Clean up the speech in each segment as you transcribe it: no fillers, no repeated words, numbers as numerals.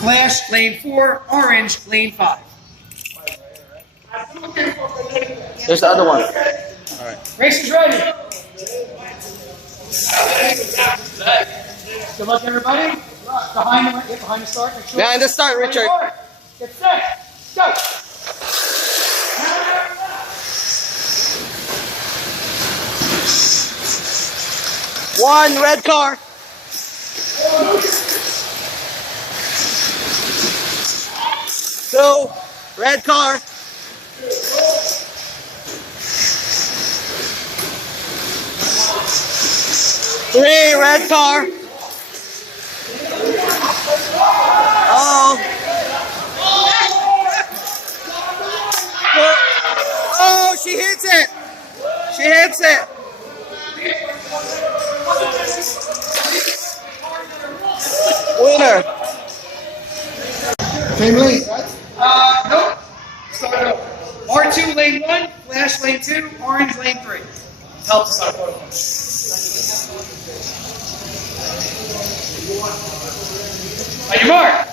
Flash, lane 4. Orange, lane 5. There's the other one. Racers ready. Good luck, everybody. Behind the start. Make sure Behind the start, Richard. Get set. Go. One red car. Two red car. Three red car. Oh. Oh, she hits it. She hits it. Winner. Same lane, right? Nope. Start over. R2 lane 1, Flash lane 2, Orange lane 3. Helps us out. On your mark.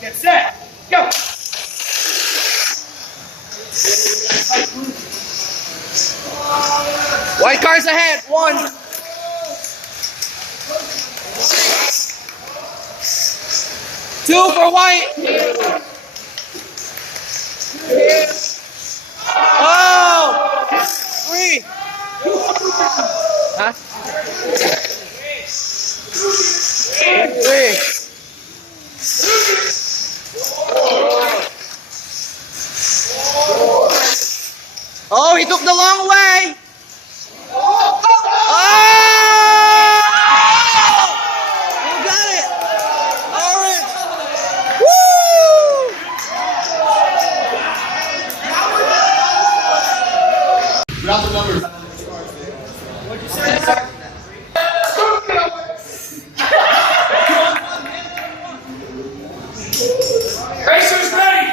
Get set. Go. White cars ahead. One. Two for white. Oh. Three. Huh? Three. Oh, he took the long way. Oh! Who got it? Orange. Woo! Grab the numbers. What'd you say, sir? Racers ready.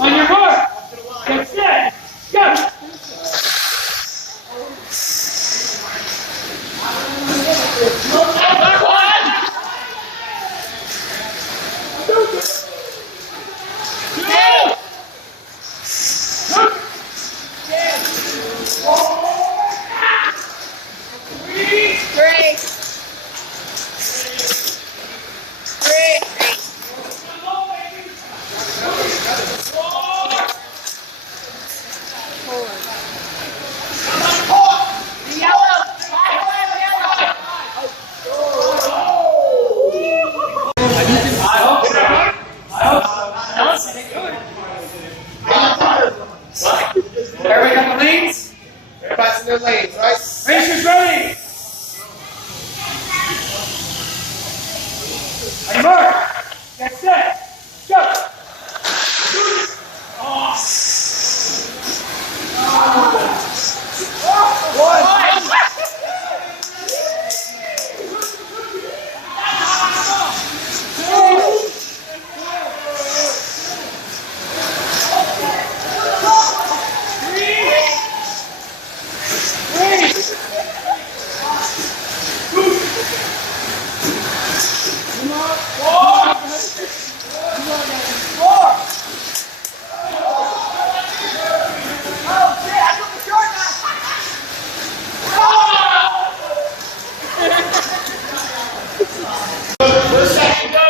On your mark. Get set. Go. Everybody got the lanes? Everybody's in their lanes, right? Racers ready. On your mark. Get set. Go.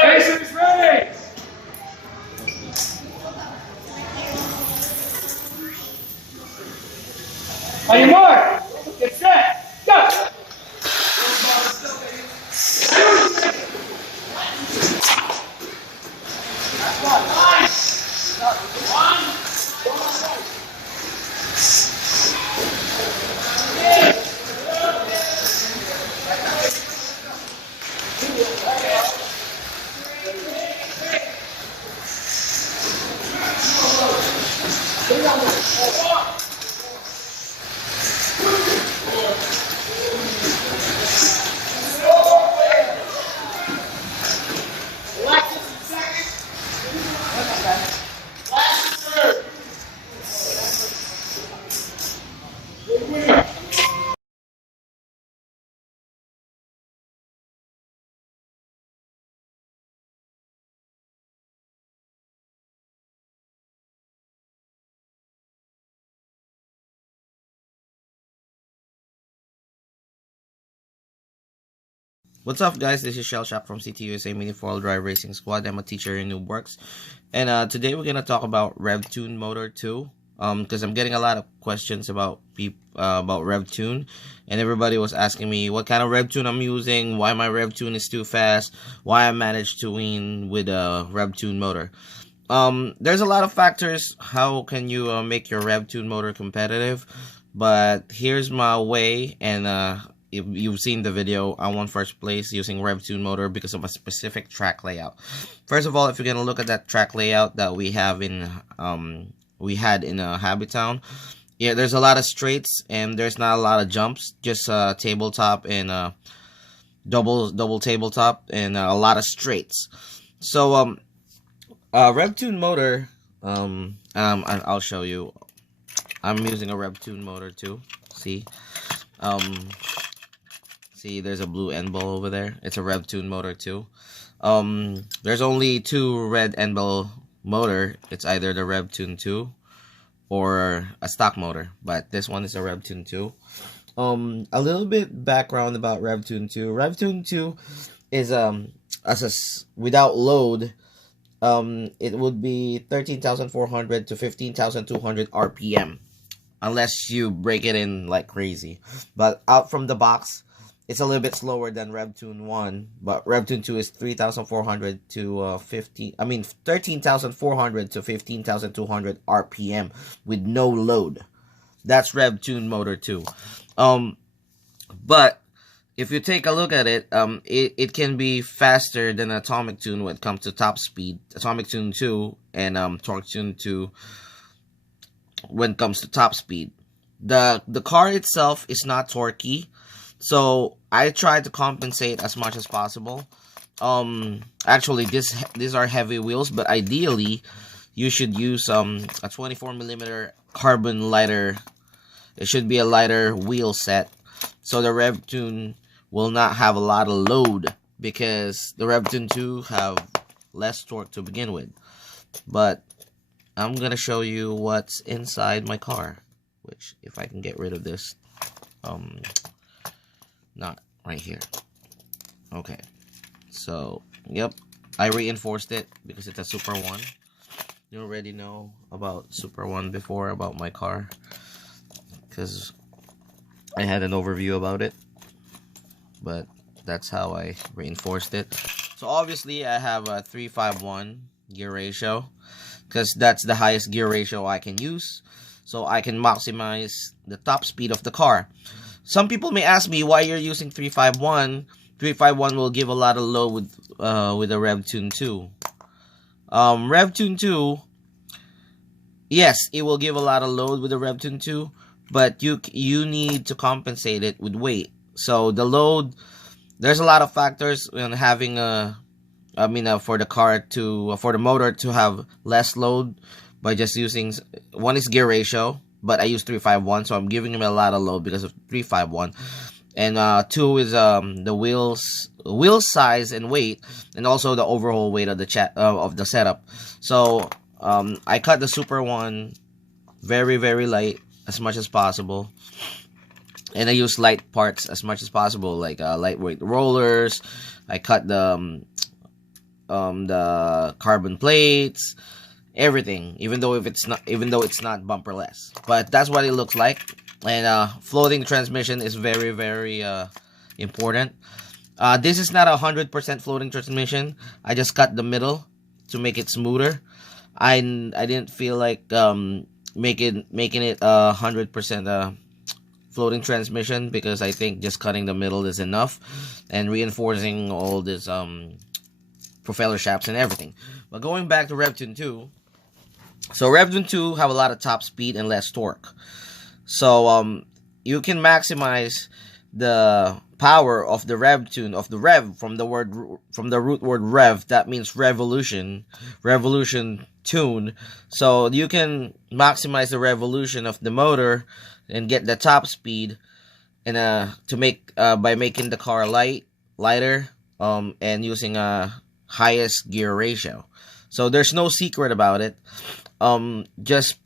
Racers ready. On your mark. Get set. Go. What's up, guys? This is cielshock from CTUSA Mini 4-Wheel Drive Racing Squad. I'm a teacher in Noobworks, and today we're gonna talk about RevTune Motor 2. Because I'm getting a lot of questions about RevTune, and everybody was asking me what kind of RevTune I'm using, why my RevTune is too fast, why I managed to win with a RevTune motor. There's a lot of factors. How can you make your RevTune motor competitive? But here's my way, and if you've seen the video, I won first place using RevTune motor because of a specific track layout. First of all, if you're gonna look at that track layout that we have in had in Habitown, yeah, there's a lot of straights and there's not a lot of jumps, just tabletop and double tabletop and a lot of straights. So RevTune motor, I'll show you. I'm using a RevTune motor too. See, see, there's a blue end ball over there. It's a RevTune motor too. There's only two red end ball motor. It's either the RevTune 2 or a stock motor, but this one is a RevTune 2. A little bit background about RevTune 2. RevTune 2 is without load, it would be 13,400 to 15,200 RPM unless you break it in like crazy. But out from the box, it's a little bit slower than RevTune 1, but RevTune 2 is 3,400 to 13,400 to 15,200 RPM with no load. That's RevTune motor 2. But if you take a look at it, it can be faster than Atomic Tune when it comes to top speed. Atomic Tune 2 and Torque Tune 2 when it comes to top speed. The car itself is not torquey. So I tried to compensate as much as possible. Actually, these are heavy wheels, but ideally, you should use a 24mm carbon lighter. It should be a lighter wheel set, so the RevTune will not have a lot of load because the RevTune 2 have less torque to begin with. But I'm gonna show you what's inside my car, which if I can get rid of this, not right here. Okay, so yep, I reinforced it because it's a Super 1. You already know about Super 1 before, about my car, because I had an overview about it, but that's how I reinforced it. So obviously I have a 3-5-1 gear ratio because that's the highest gear ratio I can use, so I can maximize the top speed of the car. Some people may ask me why you're using 3-5-1. 3-5-1 will give a lot of load with a RevTune 2. RevTune 2, yes, it will give a lot of load with the RevTune 2, but you need to compensate it with weight. So the load, there's a lot of factors in having for the motor to have less load by just using, one is gear ratio. But I use 3-5-1, so I'm giving him a lot of load because of 3-5-1. And 2 is the wheel size and weight, and also the overall weight of the setup. So I cut the Super 1 very, very light as much as possible, and I use light parts as much as possible, like lightweight rollers. I cut the carbon plates. Everything, even though it's not bumperless, but that's what it looks like. And floating transmission is very, very important. This is not 100% floating transmission. I just cut the middle to make it smoother. I didn't feel like making it 100% floating transmission because I think just cutting the middle is enough and reinforcing all this propeller shafts and everything. But going back to RevTune 2. So RevTune 2 have a lot of top speed and less torque. So you can maximize the power of the RevTune, of the rev, from the root word rev. That means revolution tune. So you can maximize the revolution of the motor and get the top speed, and by making the car lighter and using a highest gear ratio. So there's no secret about it. Just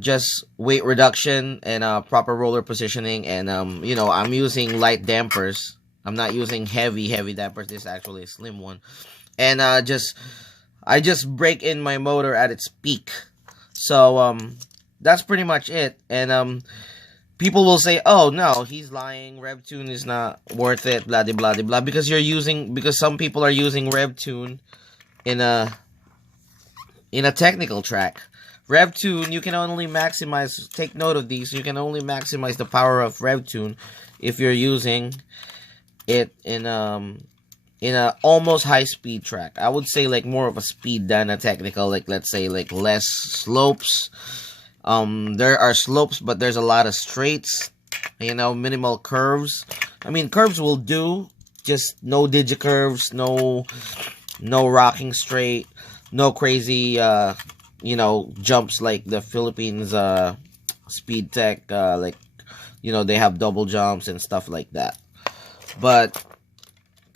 just weight reduction and proper roller positioning, and I'm using light dampers I'm not using heavy dampers. This is actually a slim one. And I just break in my motor at its peak. So that's pretty much it. And people will say, "Oh no, he's lying. RevTune is not worth it." Blah blah blah blah. Because some people are using RevTune in a technical track. RevTune, you can only maximize. Take note of these. You can only maximize the power of RevTune if you're using it in a almost high speed track. I would say like more of a speed than a technical. Like let's say like less slopes. There are slopes, but there's a lot of straights. You know, minimal curves. I mean, curves will do. Just no digicurves, no rocking straight, no crazy jumps like the Philippines speed tech. Like they have double jumps and stuff like that. But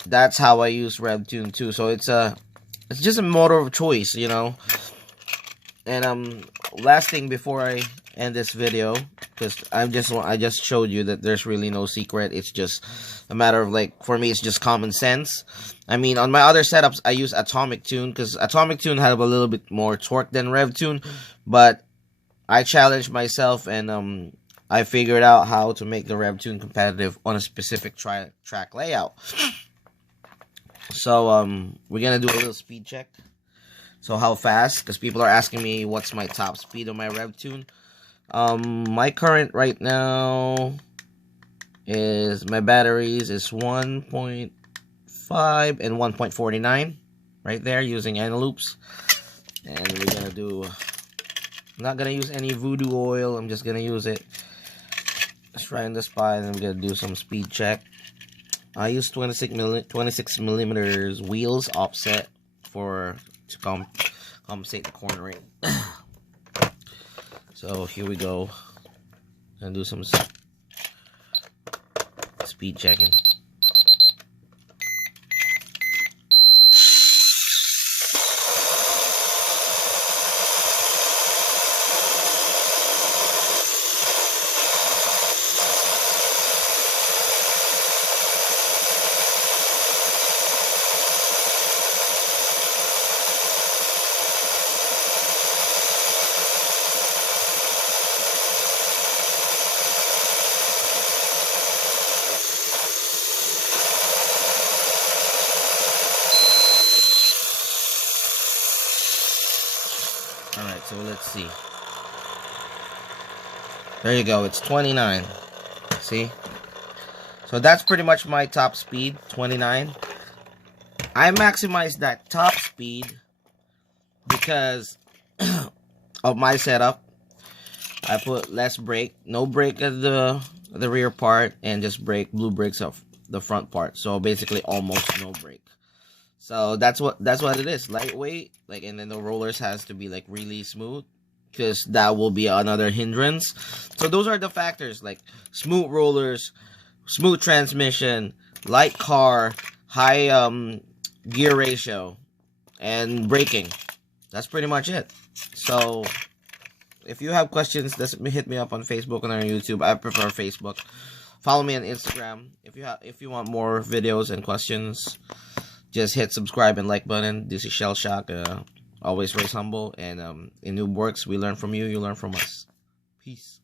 that's how I use RevTune too. So it's just a motor of choice, And last thing before I end this video, because I just showed you that there's really no secret. It's just a matter of like, for me, it's just common sense. I mean, on my other setups, I use Atomic Tune because Atomic Tune have a little bit more torque than RevTune, but I challenged myself and I figured out how to make the RevTune competitive on a specific track layout. So we're gonna do a little speed check. So how fast? Because people are asking me what's my top speed on my RevTune. My current right now is my batteries is 1.5 and 1.49 right there using N loops. And we're gonna do. I'm not gonna use any voodoo oil. I'm just gonna use it. Let's try in the spot, and I'm gonna do some speed check. I use 26 millimeters wheels offset to compensate the corner rate. So here we go. Gonna do some speed checking. Alright, so let's see. There you go, it's 29. See? So that's pretty much my top speed, 29. I maximized that top speed because of my setup. I put less brake, no brake at the rear part, and just blue brakes of the front part. So basically almost no brake. So that's what it is. Lightweight, like, and then the rollers has to be like really smooth, because that will be another hindrance. So those are the factors, like smooth rollers, smooth transmission, light car, high gear ratio, and braking. That's pretty much it. So if you have questions, just hit me up on Facebook and on YouTube. I prefer Facebook. Follow me on Instagram. If you want more videos and questions, just hit subscribe and like button. This is cielshock. Always race humble, and in new works, we learn from you, you learn from us. Peace.